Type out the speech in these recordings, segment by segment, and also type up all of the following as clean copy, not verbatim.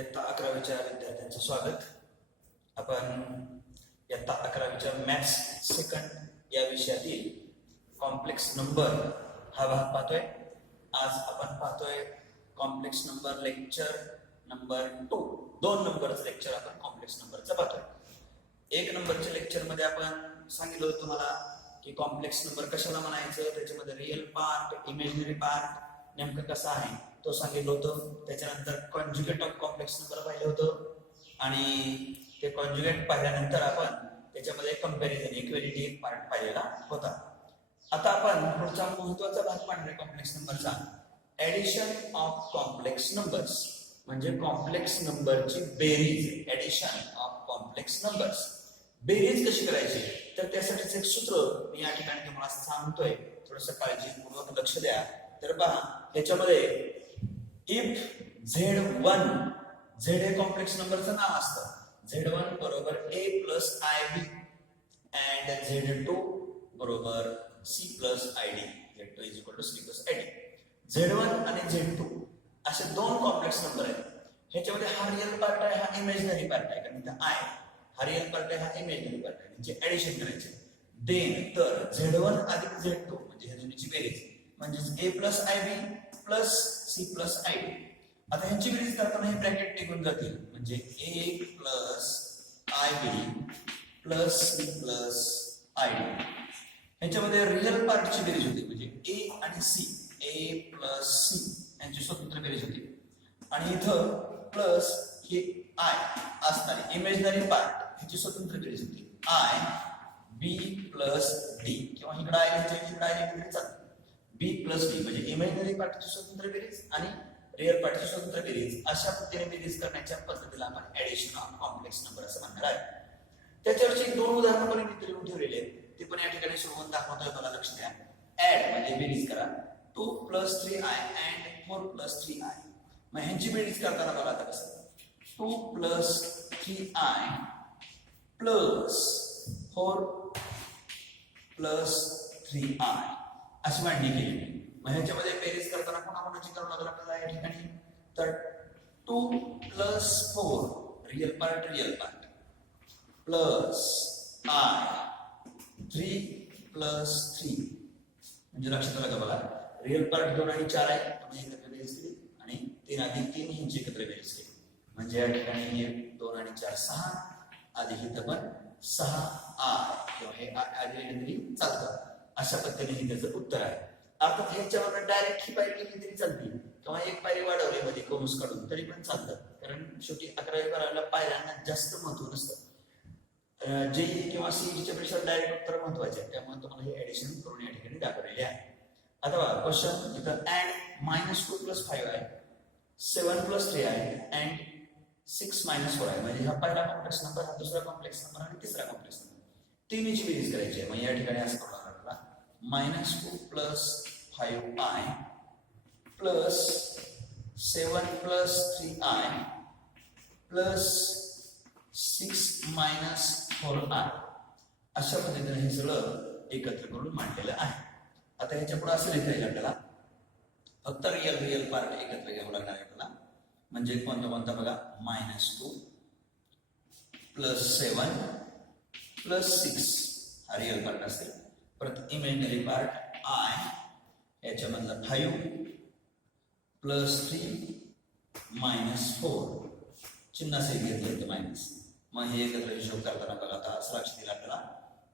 इयत्ता 11वीच्या विद्यार्थ्यांचं स्वागत. आपण इयत्ता 11वीच्या मॅथ्स सेकंड या विषयातील कॉम्प्लेक्स नंबर हा भाग पाहतोय. आज आपण पाहतोय कॉम्प्लेक्स नंबर लेक्चर नंबर 2. 2 नंबरचं लेक्चर आपण कॉम्प्लेक्स नंबरचं पाहतोय. 1 नंबरच्या लेक्चर मध्ये आपण सांगितलं होतं तुम्हाला की कॉम्प्लेक्स नंबर कशाला म्हणायचं, त्याच्यामध्ये रिअल पार्ट, इमेजिनरी पार्ट नेमकं कसं आहे तो सांगितलं होतं. त्याच्यानंतर कॉन्जुगेट ऑफ कॉम्प्लेक्स नंबर पाहिलं होतं आणि ते कॉन्जुगेट पाहिल्यानंतर आपण त्याच्यामध्ये कंपॅरिझन इक्वॅलिटी पार्ट पाहिलेला होता. आता आपण पुढचा महत्त्वाचा भाग पाहणार आहे कॉम्प्लेक्स नंबरचा, ऍडिशन ऑफ कॉम्प्लेक्स नंबर्स, म्हणजे कॉम्प्लेक्स नंबरची बेरीज. ऍडिशन ऑफ कॉम्प्लेक्स नंबर्स, बेरीज कशी करायची, तर त्यासाठीच एक सूत्र मी या ठिकाणी तुम्हाला सांगतोय, थोडंसं काळजीपूर्वक लक्ष द्या. तर पहा याच्यामध्ये इफ Z1, Z हे कॉम्प्लेक्स नंबरचं नाव असतं, Z1 बरोबर A plus IB and Z2 बरोबर C plus ID, Z2 is equal to C plus ID. Z1 आणि Z2 असे दोन कॉम्प्लेक्स नंबर आहेत. ह्याच्यामध्ये हा रिअल पार्ट आहे, हा इमेजिनरी पार्ट आहे, कारण इथं I हा रिअल पार्ट आहे, हा इमेजिनरी पार्ट आहे. म्हणजे ऍडिशन करायचे. देन तर Z1 अधिक Z2 म्हणजे ह्या दोन्हीची बेरीज, म्हणजे A plus IB plus C plus ID. आता ह्यांची बेरीज करताना हे ब्रॅकेट टिकून जातील, म्हणजे A plus IB plus C plus ID. ह्याच्यामध्ये रिअल पार्टची बेरीज होती, म्हणजे A आणि C, A प्लस C यांची स्वतंत्र बेरीज होती. आणि इथं प्लस हे I असणारी इमेजिनरी पार्ट ह्याची स्वतंत्र बेरीज होती, I B प्लस D, किंवा इकडे I लिहायचं चालतं, B प्लस D म्हणजे इमेजिनरी पार्टची स्वतंत्र बेरीज आणि रिअल पार्टची स्वतंत्र बेरीज. अशा पद्धतीने बेरीज करण्याच्या पद्धतीला आपण ऍडिशन ऑफ कॉम्प्लेक्स नंबर असं म्हणणार आहे. त्याच्यावरची 2 उदाहरणं पण मी लिहून ठेवलेली आहेत, ते पण या ठिकाणी सोडवून दाखवतोय, मला लक्ष द्या. ऍड म्हणजे बेरीज करा, 2 plus 3i and 4 plus 3i. मग ह्यांची बेरीज करताना बघा आता कसं, 2 plus 3i plus 4 plus 3i अशी मांडणी केली. मग ह्याच्यामध्ये बेरीज करताना कोणाकोणाची करावं लागलं आपल्याला या ठिकाणी, तर 2 plus 4 real part plus I 3 plus 3, म्हणजे लक्षात आलं का बघा, रिअल पार्ट 2 आणि 4 आहे, म्हणजे एकत्र बेरीज केली, आणि 3 अधिक 3 ह्यांची एकत्र बेरीज केली, म्हणजे या ठिकाणी हे 2 आणि 4 6, अधिक इथं पण 6i, किंवा हे आधी तरी चालतं. अशा पद्धतीने हे त्याचं उत्तर आहे. अर्थात ह्याच्यावर डायरेक्ट ही पायरी लिहिली तरी चालते, किंवा एक पायरी वाढवली मध्ये कौंस काढून तरी पण चालतं, कारण शेवटी 11वी-12वीला पायऱ्यांना जास्त महत्व नसतं. JEE किंवा CET पेक्षा डायरेक्ट उत्तर महत्वाचे आहे, त्यामुळे तुम्हाला हे ऍडिशन करून या ठिकाणी दाखवलेले आहे. आता बघा क्वेश्चन, इथं ऍड -2 प्लस 5 आहे, 7 प्लस 3 आहे अँड 6 मायनस 4 आहे, म्हणजे हा पहिला कॉम्प्लेक्स नंबर, हा दुसरा कॉम्प्लेक्स नंबर आणि तिसरा कॉम्प्लेक्स नंबर, तिन्हीची बेरीज करायची आहे. मग या ठिकाणी असं करू लागला, -2 plus 5i plus 7 plus 3i plus 6 minus 4i, अशा पद्धतीने हे सगळं एकत्र करून मांडलेलं आहे. आता ह्याच्या पुढे असं लिहिता येईल आपल्याला, फक्त रिअल पार्ट एकत्र घ्यावं लागणार आहे आपल्याला, म्हणजे कोणता बघा, -2 प्लस 7 प्लस 6 हा रिअल पार्ट असेल, परत imaginary part I याच्यामधला 5 plus 3 minus 4, चिन्ह सहित घेतलं इथं मायनस. मग हे एकत्र हिशोब करताना बघा आता असं लक्ष दिलं आपल्याला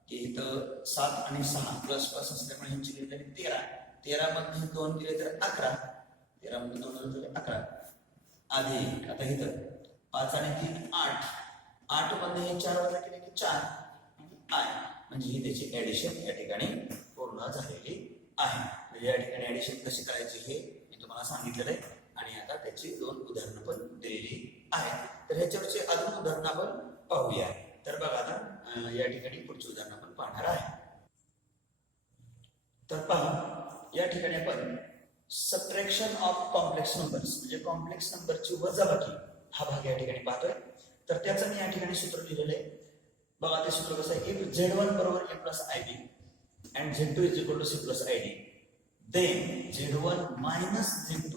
की इथं 7 आणि 6 प्लस प्लस असल्यामुळे ह्यांची केली तरी 13, 13 मधून 2 केले तर 11, 13 मधून 2 केले 11 अधिक, आता इथं 5 आणि 3 8, 8 मध्ये 4 वजा केले की 4 I, म्हणजे ही त्याची ऍडिशन या ठिकाणी पूर्ण झालेली आहे. म्हणजे या ठिकाणी ऍडिशन कशी करायची हे मी तुम्हाला सांगितलेलं आहे, आणि आता त्याची 2 उदाहरणं पण दिलेली आहेत. तर ह्याच्यावरचे अजून उदाहरणं आपण पाहूया. तर बघा आता या ठिकाणी पुढची उदाहरणं आपण पाहणार आहे. तर पहा या ठिकाणी आपण सबट्रॅक्शन ऑफ कॉम्प्लेक्स नंबर्स, म्हणजे कॉम्प्लेक्स नंबरची वजाबाकी हा भाग या ठिकाणी पाहतोय. तर त्याचं मी या ठिकाणी सूत्र लिहिलेलं आहे. बघा ते सूत्र कसं आहे, इफ Z1 बरोबर A plus IB and Z2 is equal to C plus ID, then Z1 minus Z2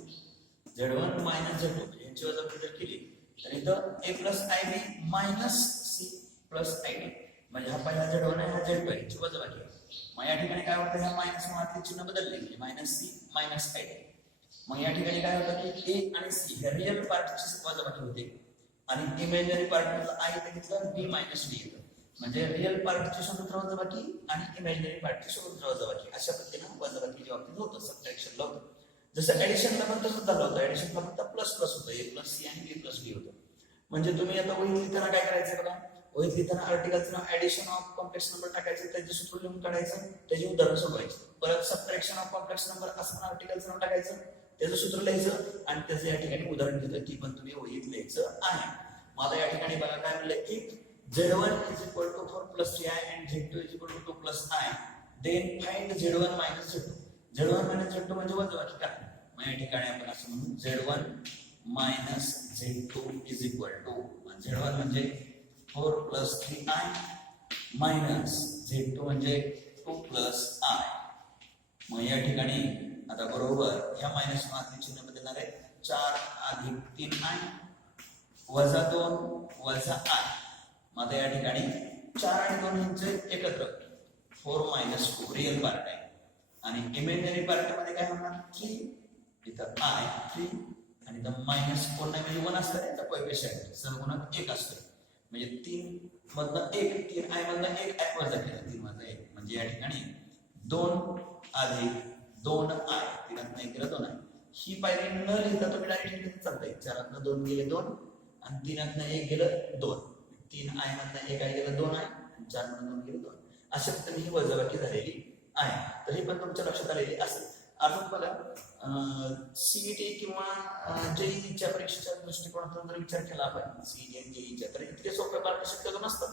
यांची वजाबाकी जर केली तर इथं A plus I B minus C plus I D म्हणजे हा पहिला Z1 आहे, हा Z2 आहे, वजाबाकी आहे. मग या ठिकाणी काय होतं, ह्या मायनस मुळातले चिन्ह बदलले म्हणजे minus C minus I D. मग या ठिकाणी काय होतं की ए आणि सी ह्या रिअल पार्टची वजाबाकी होते आणि इमेजनरी पार्ट मधलं आय इथे घेतलं बी मायनस डी येतं. म्हणजे रिअल पार्टची स्वतंत्र वजाबाकी आणि इमेजनरी पार्टची स्वतंत्र वजाबाकी अशा पद्धतीनं वजाबाकीच्या बाबतीत होतं, सबट्रॅक्शनला होतं. जसं ऍडिशनला पण तसंच झालं होतं. ऍडिशनला फक्त प्लस प्लस होतं, ए प्लस सी आणि बी प्लस डी होतं. म्हणजे तुम्ही आता वहीत लिहिताना काय करायचं बघा, वहीत लिहिताना आर्टिकलचं नाव ऍडिशन ऑफ कॉम्प्लेक्स नंबर टाकायचं, त्याचे सूत्र लिहून काढायचं, त्याची उदाहरण सोडवायची. परत सबट्रॅक्शन ऑफ कॉम्प्लेक्स नंबर असं आर्टिकलचं नाव टाकायचं, त्याचं सूत्र लिहायचं आणि त्याचं या ठिकाणी उदाहरण घेतलं ती पण तुम्ही वहीत लिहायचं आहे. मग आता या ठिकाणी बघा काय म्हणलं, if Z1 is equal to 4 plus 3i and Z2 is equal to 2 plus i, then find Z1 minus Z2. Z1 minus Z2 म्हणजे वजाबाकी करा. मग या ठिकाणी आपण असं म्हणू Z1 minus Z2 is equal to, Z1 म्हणजे 4 plus 3i minus Z2 म्हणजे 2 plus i. मग या ठिकाणी आता बरोबर ह्या मायनस मागचे चिन्ह बदलणार आहे, 4 अधिक 3i वजा 2 वजा i. आता या ठिकाणी 4 आणि 2 यांचे एकत्र 4 मायनस 2 रिअल पार्ट आहे आणि इमेजनरी पार्ट मध्ये काय होणार 3, इथं आय 3 आणि इथं मायनस कोण नाही म्हणजे 1 असतं, त्याचा कोएफिशियंट सहगुणक 1 असतो. म्हणजे 3 मधनं 1, 3 आय मधनं 1 आय वजा केलं, 3 वजा 1 म्हणजे या ठिकाणी 2 अधिक 2 आय, 3 मधनं 1 केलं 2 आय. ही पायरी न लिहिता तुम्ही डायरेक्ट लिहिलं चालतंय. 4 मधनं 2 गेले 2 आणि 3 मधनं 1 गेलं 2, 3 आय मधनं 1 आय गेलं 2 आय आणि 4 मधनं 2 गेलं 2. अशा पद्धतीने ही वजाबाकी झालेली आहे. तर ही पण तुमच्या लक्षात आलेली असेल. अर्थात बघा सीईटी किंवा जेईईच्या परीक्षेच्या दृष्टिकोनातून जर विचार केला आपण सीईटी आणि जेईईच्या, तर इतके सोपे पार्ट शक्यतो नसतात.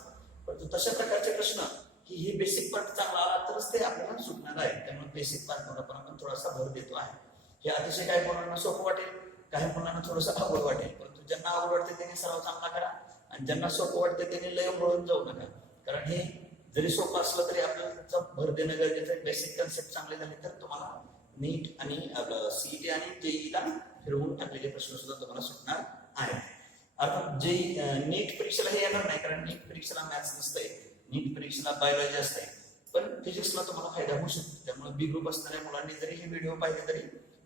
परंतु तशा प्रकारचे प्रश्न की हे बेसिक पार्ट चांगला आला तरच ते आपल्याला सुटणार आहे. त्यामुळे बेसिक पार्टवर आपण थोडासा भर देतो आहे. हे अतिशय काही मुलांना सोपं वाटेल, काही मुलांना थोडंसं अवघड वाटेल. परंतु ज्यांना अवघड वाटते त्यांनी सराव चांगला करा आणि ज्यांना सोपं वाटते त्यांनी लय वळून जाऊ नका. कारण हे जरी सोपं असलं तरी आपल्याला त्याचा भर देणं गरजेचं आहे. बेसिक कन्सेप्ट चांगले झाले तर तुम्हाला नीट आणि सीईटी आणि जेईला फिरवून टाकलेले प्रश्न सुद्धा तुम्हाला सुटणार आहे. अर्थात नीट परीक्षेला हे येणार नाही, कारण नीट परीक्षेला मॅथ्स नसतंय, नीट परीक्षेला बायोलॉजी असते. पण फिजिक्सला तुम्हाला फायदा होऊ शकतो. त्यामुळे बी ग्रुप असणाऱ्या मुलांनी जरी हे व्हिडिओ पाहिले तरी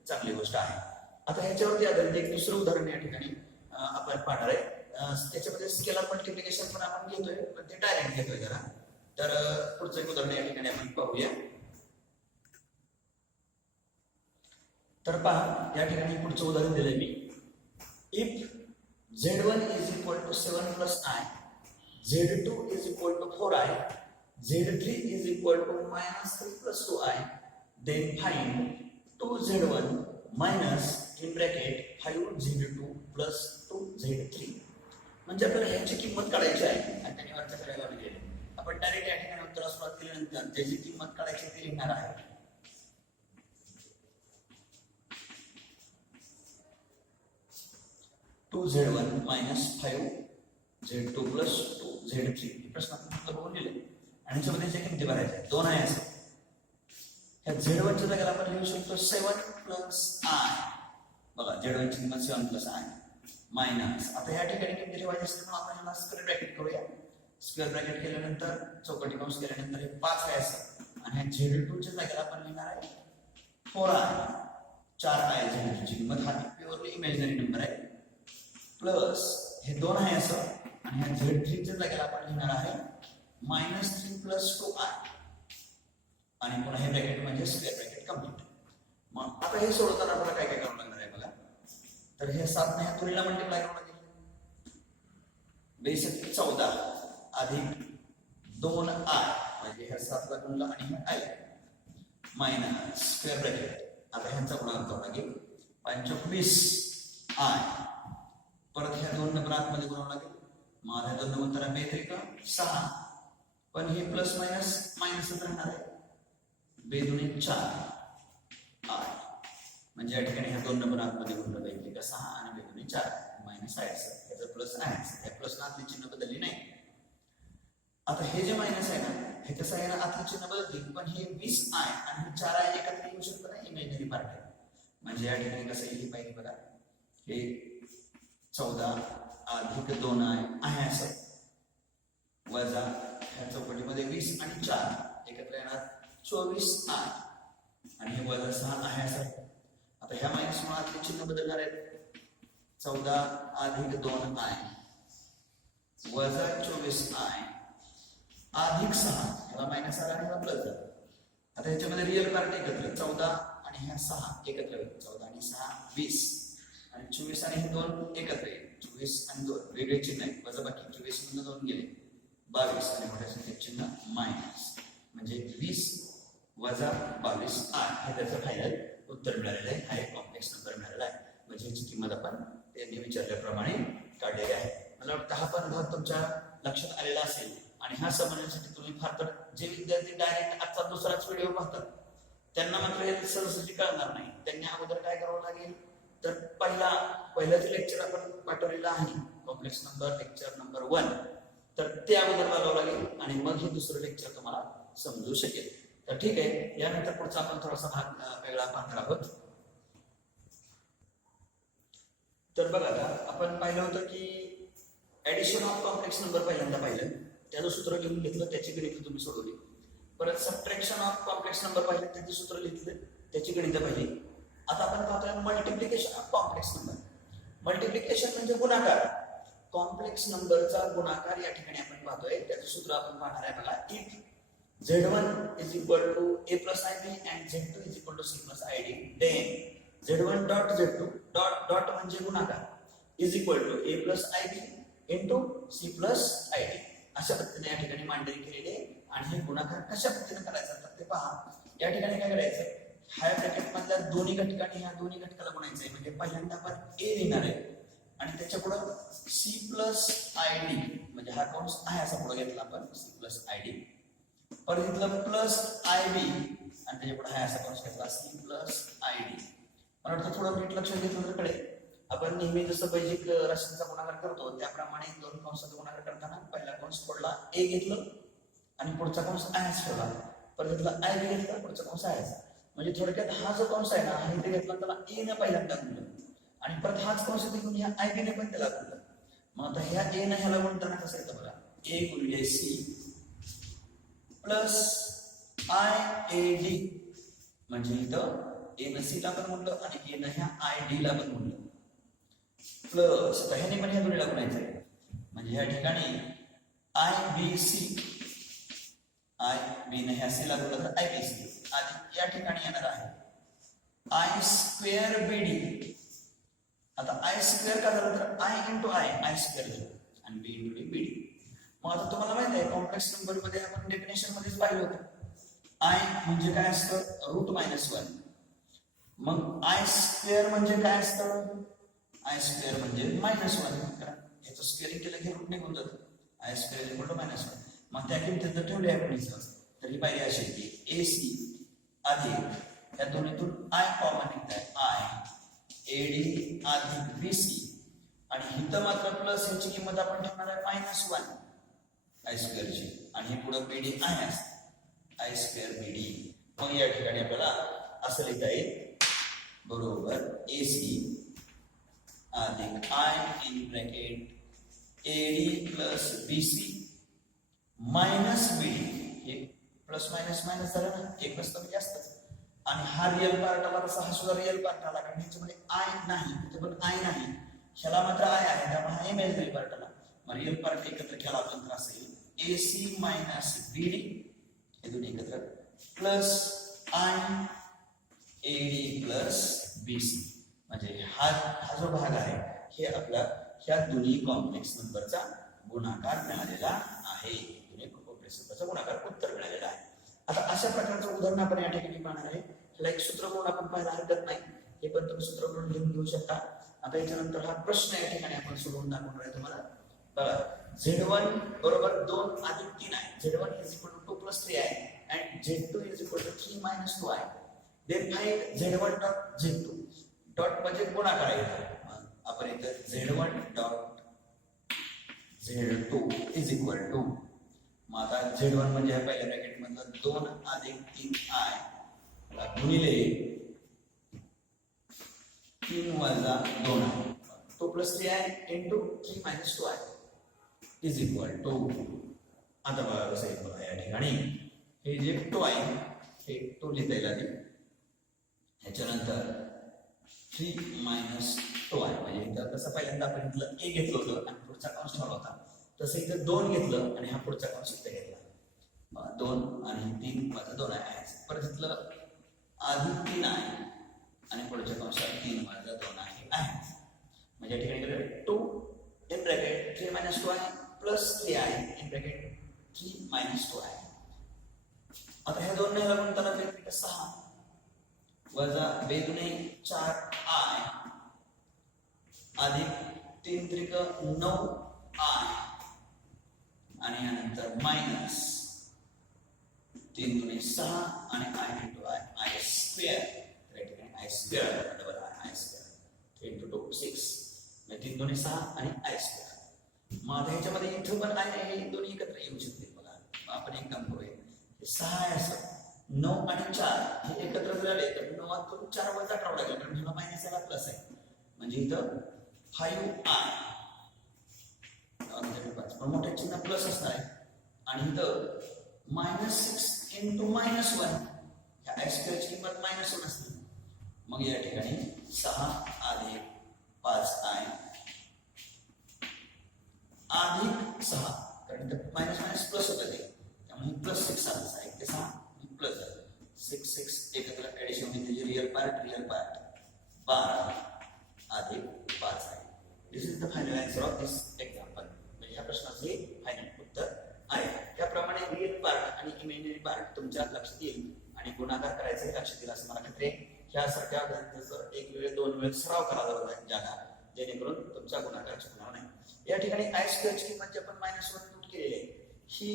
चांगली गोष्ट आहे. आता ह्याच्यावरती आधारित एक दुसरं उदाहरण या ठिकाणी आपण पाहणार आहे. त्याच्यामध्ये स्केलर मल्टिप्लिकेशन पण आपण घेतोय, पण ते डायरेक्ट घेतोय जरा. तर पुढचं एक उदाहरण या ठिकाणी आपण पाहूया. तर पहा या ठिकाणी पुढचं उदाहरण दिलंय मी. If Z1 is equal to 7 plus i, Z2 is equal to 4i, Z3 is equal to minus 3 plus 2i, then find 2Z1 minus in bracket 5Z2 plus 2Z3. म्हणजे आपल्याला ह्याची किंमत काढायची आहे आणि त्याने वरच्या कडे लावली गेली. आपण डायरेक्ट या ठिकाणी उत्तरास सुरुवात केल्यानंतर त्याची किंमत काढायची ती लिहिणार आहे. To Z1 minus 5Z2 plus 2Z3 प्रश्नात बघून दिले आणि याच्यामध्ये ज्या किमती भरायच्या 2 आहे असं. ह्या Z1 च्या जागेला आपण लिहू शकतो 7 plus i. बघा Z1 ची किंमत 7 plus i मायनस, आता या ठिकाणी किमती ठेवायची असते म्हणून आपण याला स्क्वेअर ब्रॅकेट करूया. स्क्वेअर ब्रॅकेट केल्यानंतर चौकटी कंस केल्यानंतर हे 5 आहे असं आणि ह्या Z2 च्या जागेला आपण लिहिणार आहे 4i. 4i Z2 ची किंमत हा प्युअरली इमॅजिनरी नंबर आहे प्लस हे 2 आहे असं आणि ह्या Z3 च्या जागेला आपण लिहिणार आहे -3 plus 2i आणि पुन्हा हे ब्रॅकेट म्हणजे स्क्वेअर ब्रॅकेट कंप्लीट. मग आता हे सोडवताना आपल्याला काय काय करावं लागणार आहे बघा. तर हे 7 ने ह्या तुरीला मल्टिप्लाय करावं लागेल. बेसिक 14 अधिक 2i म्हणजे ह्या 7 ला गुणला आणि हे i मायनस स्क्वेअर ब्रॅकेट. आता ह्यांचा गुणाकार करावा लागेल 25i. परत ह्या 2 नंबर आतमध्ये गुणावं लागेल. मग ह्या 2 नंबर 2 6 पण हे प्लस मायनस मायनसच राहणार आहे. 2 दुणे 4 म्हणजे या ठिकाणी ह्या 2 नंबर आतमध्ये गुणलं जाईल का 6 आणि 2 दुणे 4 मायनस आहे असं. याचं प्लस आहे, या प्लस आतली चिन्ह बदलली नाही. आता हे जे मायनस आहे ना ह्याच्या साह्याने आतली चिन्ह बदलतील, पण हे 20i आणि हे 4i एकत्र येऊ शकतं ना, इमॅजिनरी पार्ट आहे. म्हणजे या ठिकाणी कसं येईल पाहिजे बघा. हे 14 अधिक 2 आहे असं, वजा ह्या चौकटीमध्ये 20 आणि 4 एकत्र येणार 24 आणि हे वजा 6 आहे असं. आता ह्या मायनस मुळे चिन्ह बदलणार आहेत. 14 अधिक 2 वजा 24 अधिक 6, ह्याला मायनस आला आणि ह्याला प्लस झाला. आता ह्याच्यामध्ये रिअल पार्ट एकत्र 14 आणि ह्या 6 एकत्र होईल. 14 आणि 6 20 आणि 24 आणि हे 2 एकत्र येईल. 24 आणि 2 वेगळे चिन्ह आहेत, वजा बाकी 24 मधून 2 गेले 22 आणि मोठ्या संख्येत चिन्ह मायनस, म्हणजे 20 वजा 22 हे त्याचं फायनल उत्तर मिळालेलं आहे. हा एक कॉम्प्लेक्स नंबर मिळालेला आहे, म्हणजे ह्याची किंमत आपण त्यांनी विचारल्याप्रमाणे काढलेली आहे. मला वाटतं हा पण भाग तुमच्या लक्षात आलेला असेल. आणि हा समजण्यासाठी तुम्ही फार तर जे विद्यार्थी डायरेक्ट आजचा दुसराच व्हिडिओ पाहतात त्यांना मात्र हे सहजसहजी कळणार नाही. त्यांनी अगोदर काय करावं लागेल तर पहिल्याच लेक्चर आपण पाठवलेलं आहे कॉम्प्लेक्स नंबर लेक्चर नंबर 1, तर ते अगोदर बघावं लागेल आणि मग हे दुसरं लेक्चर तुम्हाला समजू शकेल. तर ठीक आहे, यानंतर पुढचा आपण थोडासा भाग वेगळा पाहणार आहोत. तर बघा, आता आपण पाहिलं होतं की ऍडिशन ऑफ कॉम्प्लेक्स नंबर पहिल्यांदा पाहिलं, त्याचं सूत्र लिहून घेतलं, त्याची गणित तुम्ही सोडवली. परत सबट्रॅक्शन ऑफ कॉम्प्लेक्स नंबर पाहिलं, त्याचे सूत्र लिहिलं, त्याची गणित पाहिली. आता आपण पाहतोय multiplication of complex number. Multiplication म्हणजे गुणाकार. कॉम्प्लेक्स नंबरचा गुणाकार या ठिकाणी आपण पाहतोय, त्याचं सूत्र आपण पाहणार आहे. बघा, if Z1 is equal to a plus ib and Z2 is equal to c plus id, then Z1 dot Z2 dot म्हणजे गुणाकार is equal to a plus ib into c plus id. अशा पद्धतीने या ठिकाणी मांडणी केलेली आहे. आणि हे गुणाकार कशा पद्धतीने करायचा तर ते पहा. या ठिकाणी काय करायचं, ह्या ब्रॅकेट मधल्या दोन्ही घटकांनी ह्या दोन्ही घटकाला गुणायचं आहे. म्हणजे पहिल्यांदा आपण a लिहिणार आहे आणि त्याच्या पुढे c plus id, म्हणजे हा कंस आहे असा पुढे घेतला आपण c plus id. परत इथलं प्लस आय बी आणि त्याच्या पुढे आहे असा कंस घेतला सी प्लस आय डी. मला वाटतं थोडं नीट लक्ष घेतलं तर कळेल. आपण नेहमी जसं बेसिक राशींचा गुणाकार करतो त्याप्रमाणे दोन कंसाचा गुणाकार करताना पहिला कंस फोडला ए घेतलं आणि पुढचा कंस आयच ठेवला. परत इथला आय बी घेतला, पुढचा कंस आयच. म्हणजे थोडक्यात हा जो कंस आहे ना, हा इथे घेतला त्याला ए ने पहिल्यांदा गुणलं आणि परत हाच कंस इथे घेऊन ह्या आय बी ने पण त्याला गुणलं. मग आता ह्या ए ने ह्याला गुणताना कसं येतं बघा, ए गुणिले C plus I A D, म्हणजे इथं ए न सी ला पण म्हणलं आणि ए न ह्या आय डी ला पण म्हणलं, प्लस आता ह्याने पण ह्या दोन्हीला गुणायचंय. म्हणजे ह्या ठिकाणी I B C, I B न ह्या सी ला गुणलं तर आय बी सी, आणि या ठिकाणी येणार आहे आय स्क्वेअर बी डी. आता आय स्क्वेअर का झालं तर आय इंटू आय स्क्वेअर झालं आणि बी इंटू डी बी डी. मग आता तुम्हाला माहित आहे कॉम्प्लेक्स नंबर मध्ये आपण डेफिनेशन मध्येच पाहिलं होतं, आय म्हणजे काय असतं रूट -1. मग आय स्क्वेअर म्हणजे काय असतं, आय स्क्वेअर म्हणजे -1. याचं स्क्वेअरिंग केलं की रूट निघून जातं. I square equal to -1. मग त्या किमतीत जर ठेवले आपण इथं तर ही पाहिजे अशी की ए सी अधिक या दोन्हीतून आय कॉमन निघत आहे, आय ए डी अधिक बी सी, आणि इथं मात्र प्लस याची किंमत आपण ठेवणार आहे -1 आय स्क्वेअरची, आणि पुढे बीडी आय असते आय स्क्वेअर बीडी. मग या ठिकाणी आपल्याला असं लिहिता येईल बरोबर ए सी अधिक I in bracket A D plus B C minus B D. हे प्लस मायनस मायनस झालं ना, एक नसतं म्हणजे असतं. आणि हा रिअल पार्ट आला तसा हा सुद्धा रिअल पार्ट आला, कारण ह्याच्यामध्ये आय नाही, इथे पण आय नाही, ह्याला मात्र आय आहे त्यामुळे हा इमॅजिनरी पार्ट आला. मग रिअल पार्ट एकत्र केला आपण तर असेल A C minus B D, हे दोन्ही एकत्र plus I A D plus B C. म्हणजे हा जो भाग आहे हे आपला ह्या दोन्ही कॉम्प्लेक्स नंबरचा गुणाकार मिळालेला आहे. दोन्ही कॉम्प्लेक्स नंबरचा गुणाकार उत्तर मिळालेला आहे. आता अशा प्रकारचं उदाहरण आपण या ठिकाणी पाहणार आहे. ह्याला एक सूत्र म्हणून आपण पाहायला हरकत नाही, हे पण तुम्ही सूत्र म्हणून लिहून घेऊ शकता. आता याच्यानंतर हा प्रश्न या ठिकाणी आपण सोडवून दाखवणार आहे तुम्हाला. बघा, Z1 बरोबर 2 अधिक 3 आहे, Z1 is equal to 2 plus 3 आहे and Z2 is equal to 3 minus 2 आहे. Then find Z1 dot Z2 dot म्हणजे गुणाकार आहे. आपण इथं Z1 dot Z2 is equal to, मग आता Z1 म्हणजे पहिल्या ब्रॅकेट मधलं 2 अधिक 3 आय गुणिले 3 वजा 2 आहे. 2 plus 3i into 3 minus 2i is equal to, आता बघा कसं येईल बघा या ठिकाणी हे जे 2 आहे हे 2 लिहिता येईल आधी, ह्याच्यानंतर 3 minus 2i म्हणजे इथं कसं पहिल्यांदा आपण इथलं a घेतलं होतं आणि पुढचा कंस ठेवला होता, तसं इथं 2 घेतलं आणि हा पुढचा कंस इथं घेतला, 2 आणि 3 वजा 2 आहे, परत इथलं आधी 3 आहे आणि पुढच्या कंसात 3 वजा 2 आहे, म्हणजे या ठिकाणी 2 in bracket 3 minus 2i plus 3i in bracket 3 minus 2i. आता ह्या दोन ह्याला गुणताना भेटते 6 वजा 2 दुणे 4i अधिक 3 त्रिक 9i आणि यानंतर मायनस 3 दुणे 6 आणि i into i, i square, या ठिकाणी i square double i square, 3 into 2 6 म्हणजे 3 दुणे 6 आणि i square. मग आता ह्याच्यामध्ये इथं पण काय आहे, हे दोन्ही एकत्र येऊ शकतील बघा. आपण एक काम करूया, हे 6 आहे असं, 9 आणि 4 हे एकत्र झाले तर 9 4 वजा करावं लागेल, कारण ह्याला मायनस याला प्लस आहे, म्हणजे इथं 5i पण मोठ्या चिन्ह प्लस असणार आहे आणि इथं -6 into -1 ह्या i स्क्वेअरची किंमत -1 असते, मग या ठिकाणी 6 अधिक 5i अधिक 6, कारण इथं मायनस मायनस प्लस होतं ते, त्यामुळे प्लस 6 आलं, 6 ते 6 प्लस झालं 6 एकत्र ऍडिशन म्हणजे रिअल पार्ट 12 अधिक 5 आहे. This is the final answer of this example, म्हणजे या प्रश्नाचे फायनल उत्तर आहे. त्याप्रमाणे रिअल पार्ट आणि इमेजिनरी पार्ट तुमच्या लक्षात येईल आणि गुणाकार करायचं हे लक्षात येईल असं मला खात्री आहे. ह्यासारख्या गणिताचं एक वेळ 2 वेळ सराव करावा जागा, जेणेकरून तुमचा गुणाकार चुकणार नाही. या ठिकाणी i स्क्वेअरची किंमत जी आपण -1 नोट केलेली आहे, ही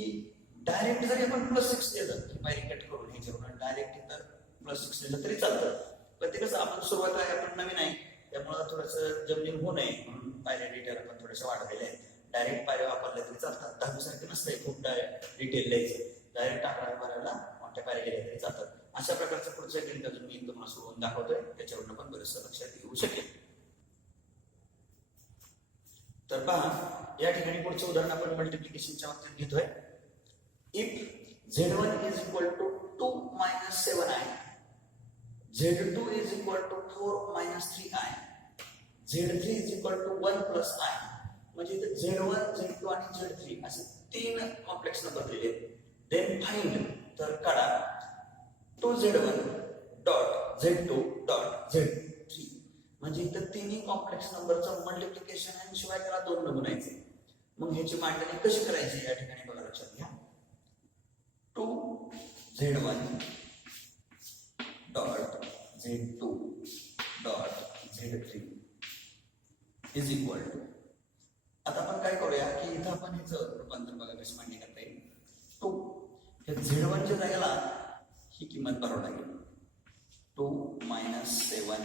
डायरेक्ट जरी आपण +6 दिलं, ही पायरी कट करून हे जेवढं डायरेक्ट इतर +6 दिलं तरी चालतं, पण ते कसं आपण सुरुवात आहे, आपण नवीन आहे, त्यामुळं थोडंसं जमलिंग होऊ नये म्हणून पायऱ्या डिटेल आपण थोडेसे वाढवलेले आहेत. डायरेक्ट पायऱ्या वापरल्या तरी चालतात, 10 सारखे नसते खूप डिटेल द्यायचं, डायरेक्ट 11-12ला मोठ्या पायऱ्या गेल्या तरी चालतात. अशा प्रकारचं पुढचं गणित अजून मी तुम्हाला सोडून दाखवतोय, त्याच्यावरून पण बरंचसं लक्षात येऊ शकेल. तर पहा या ठिकाणी पुढचं उदाहरण आपण मल्टिप्लिकेशनच्या बाबतीत घेतोय. If z1 is equal to 2 minus 7i, z2 is equal to 4 minus 3i, z3 is equal to 1 plus i, म्हणजे इथे z1 z2 आणि z3 असे 3 कॉम्प्लेक्स नंबर दिले. देन फाइंड, तर काढा 2z1 dot z2 dot z3, म्हणजे इथं तिन्ही कॉम्प्लेक्स नंबरचं मल्टिप्लिकेशन आणि शिवाय त्याला 2 न गुणायचे. मग ह्याची मांडणी कशी करायची या ठिकाणी बघा, लक्षात घ्या. 2z1 dot z2 dot z3 is equal to, आता आपण काय करूया की इथं आपण ह्याचं रूपांतर बघा कशी मांडणी करता येईल. 2 हे z1च्या जागेला ही किंमत भरावी लागेल, 2 minus 7i.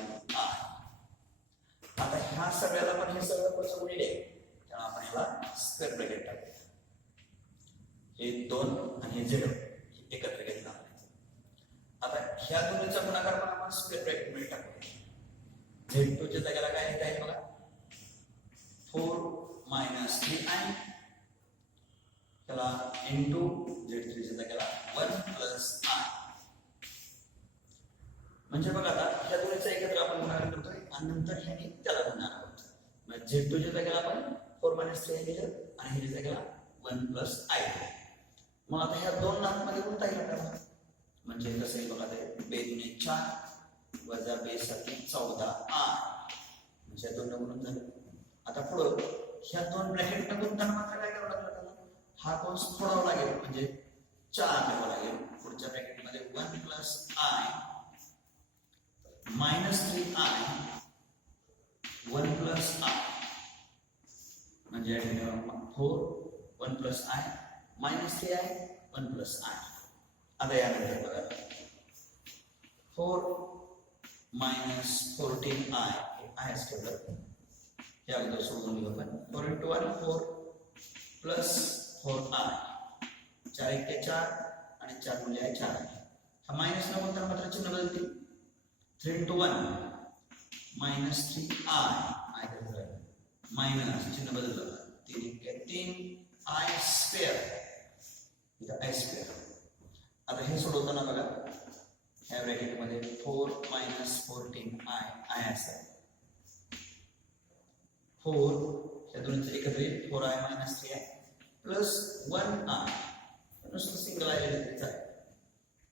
आता ह्या सगळ्याला पण हे सगळं पुढचं गुणिले, त्यामुळे आपण ह्याला स्क्वेअर ब्रॅकेट टाकूया. हे 2 आणि हे 0 एकत्र घेतला. आता ह्या दोन्हीचा गुणाकार पण आपण स्क्वेअर ब्रॅकेट मध्ये टाकूया. z2 च्या जागेला काय लिहिता येईल बघा, 4 minus 3i त्याला into z3 च्या जागेला 1 plus i, म्हणजे बघा आता ह्या दोन्हीचा एकत्र आपण गुणाकार करतोय आणि नंतर ह्याने त्याला गुणणार आहोत. म्हणजे z2 च्या जागेला आपण 4 minus 3i दिलं आणि ह्याच्या जागेला 1 plus i दिलं. मग आता ह्या दोन नाममध्ये गुणता येईल आपल्याला, म्हणजे कसं आहे बघा, ते 2 दुणे 4 वजा 2 7 14i, म्हणजे दोन गुणून झालं. आता पुढं ह्या दोन ब्रॅकेट न गुणताना मात्र काय करावं लागलं त्याला, हा कंस फोडावा लागेल, म्हणजे 4 घ्यावा लागेल. पुढच्या ब्रॅकेट मध्ये 1 plus i minus 3i 1 plus i, म्हणजे 4 1 plus i minus 3i 1 plus i. आता यानंतर बघा 4 minus 14i i ठेवलं, या अगोदर सोडून घेऊ आपण. 4 into 1 4 plus 4i, 4 1 4 आणि 4 गुणिले 4 आहे. हा मायनस न म्हणता मात्र चिन्ह बदलतील. 3 into 1 minus 3i, i minus चिन्ह बदललं 3 आय स्क्वेअर, इथं आय स्क्वेअर. आता हे सोडवताना बघा ह्या ब्रॅकेटमध्ये 4 मायनस 14 आय असेल. 4 या दोन्हीचं एकत्र येईल 4i minus 3i plus 1i, नुसतं सिंगल आय लिहिलेलं आहे.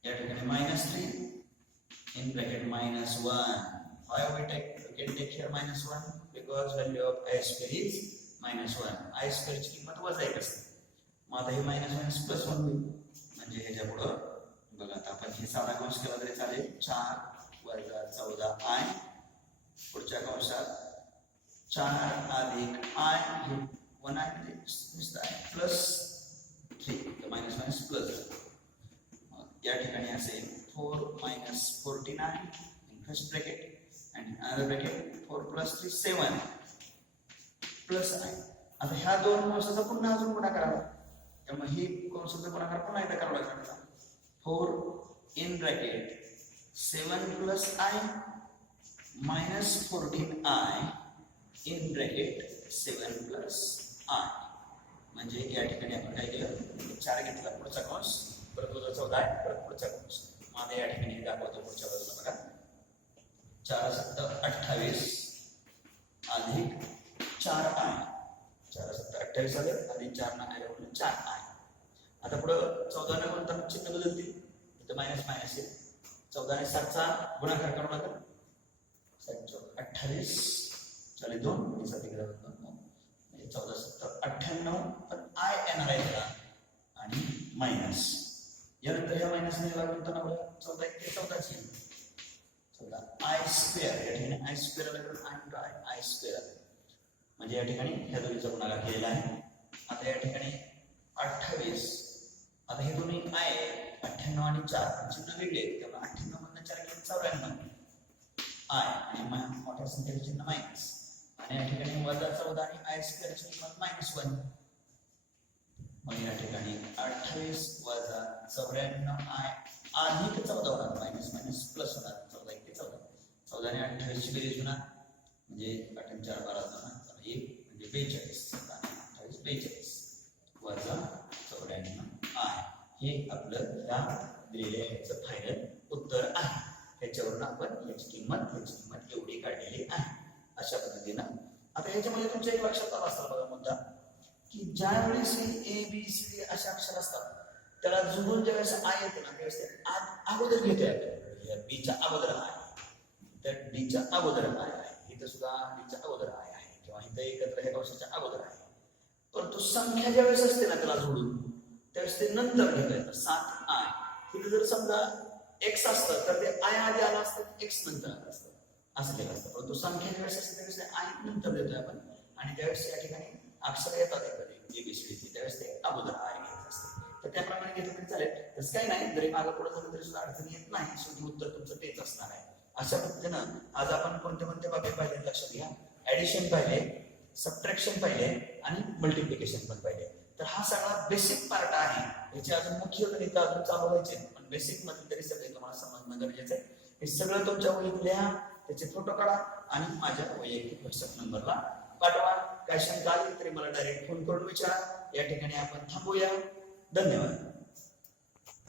या ठिकाणी minus 3 in bracket minus 1. Why we can take here minus 1? Because value of I square is minus 1. I square ची किंमत वजा 1 असते. मग आता हे मायनस मायनस प्लस 1 होईल. म्हणजे ह्याच्या पुढं बघा आता आपण हे साधा कंस केला तरी चालेल. 4 वजा 14i, पुढच्या कंसात 4 अधिक i, हे 1i म्हणजे नुसतं i plus 3, minus minus plus. या ठिकाणी असेल 4 minus 14i in first bracket and another bracket 4 plus 3 7 plus i. आता ह्या दोन कंसाचा पुन्हा अजून गुणाकार आला, त्यामुळे ही कंसाचा गुणाकार पुन्हा एकदा करावा लागला. 4 in bracket 7 plus i minus 14i in bracket 7 plus i. म्हणजे या ठिकाणी आपण काय केलं, 4 घेतला पुढचा कंस, परत 14 आहे, परत पुढचा कंस. माझ्या या ठिकाणी दाखवतो पुढच्या बाजूला बघा. 4 7 28 अधिक 4i, 4 7 28 आले अधिक 4 ना आले म्हणून 4i. आता पुढं 14 ने म्हणता चिन्ह बदलतील, इथं मायनस मायनस येईल. 14 ने 7 चा गुणाकार करावा लागेल. 7 14 28 चालेल 2 आणि 7 इकडे 14 7 98, पण आय येणार आहे त्याला आणि मायनस. यानंतर ह्या मायनस ने लागून तर 14 1 14 ची 14 आय स्क्वेअर. या ठिकाणी आय स्क्वेअर आलं, आय स्क्वेअर म्हणजे या ठिकाणी ह्या दोन्हीचा गुणाकार केलेला आहे. आता या ठिकाणी 28, आता हे दोन्ही आय 98 आणि 4 चिन्ह वेगळे, त्यामुळे 98 मधनं 4 गेले 94 आय आणि मोठ्या संख्येचे चिन्ह मायनस. आणि या ठिकाणी वजा 14 आणि आय स्क्वेअरची किंमत -1. मग या ठिकाणी 28 वजा 94 आय अधिक 14 होणार, मायनस मायनस प्लस होणार. 14 1 14, 14 ने 28 ची बेरीज होणार म्हणजे 8 4 12 होणार, 1 म्हणजे 42, 28 42 वजा 94 आय. हे आपलं या दिलेल्या ह्याचं फायनल उत्तर आहे. ह्याच्यावरून आपण याची किंमत एवढी काढलेली आहे अशा पद्धतीनं. आता ह्याच्यामध्ये तुमच्या एक लक्षात आला असता बघा मुद्दा, की ज्या वेळेस ए बी सी डी अशा अक्षर असतात त्याला जुळून ज्या वेळेस आय येते ना त्यावेळेस ते अगोदर घेते आपल्याला. बीच्या अगोदर आय, तर डीच्या अगोदर आय आहे, इथं सुद्धा डीच्या अगोदर आय आहे, किंवा इथं एकत्र हे कंसाच्या अगोदर आहे. परंतु संख्या ज्या वेळेस असते ना त्याला जोडून त्यावेळेस ते नंतर घेता येतं. 7 आय, इथं जर समजा एक्स असतं तर ते आय आधी आलं असतं, एक्स नंतर आलं असतं, असं केलं असतं. परंतु संख्या ज्या वेळेस असते त्यावेळेस आय नंतर देतोय आपण, आणि त्यावेळेस या ठिकाणी अक्षर येतात एखादी एबीसीडी त्यावेळेस ते अगोदर आय घ्यायचं असतं. तर त्याप्रमाणे घेतलं तरी चालेल, तसं काही नाही. जरी मागं पुढे झालं तरी सुद्धा अडचण येत नाही, शेवटी उत्तर तुमचं तेच असणार आहे. अशा पद्धतीनं आज आपण कोणते बाबी पाहिले लक्षात घ्या. ऍडिशन पाहिले, सबट्रॅक्शन पाहिले आणि मल्टिप्लिकेशन पण पाहिले. तर हा सगळा बेसिक पार्ट आहे. याचे अजून मुख्य गणित अजून चालू व्हायचे, पण बेसिक मध्ये तरी सगळे तुम्हाला समजणं गरजेचं आहे. हे सगळं तुमच्या वहीत लिहा, त्याचे फोटो काढा आणि माझ्या वैयक्तिक व्हॉट्सअप नंबरला पाठवा. काय शंका आली तरी मला डायरेक्ट फोन करून विचारा. या ठिकाणी आपण थांबूया. धन्यवाद.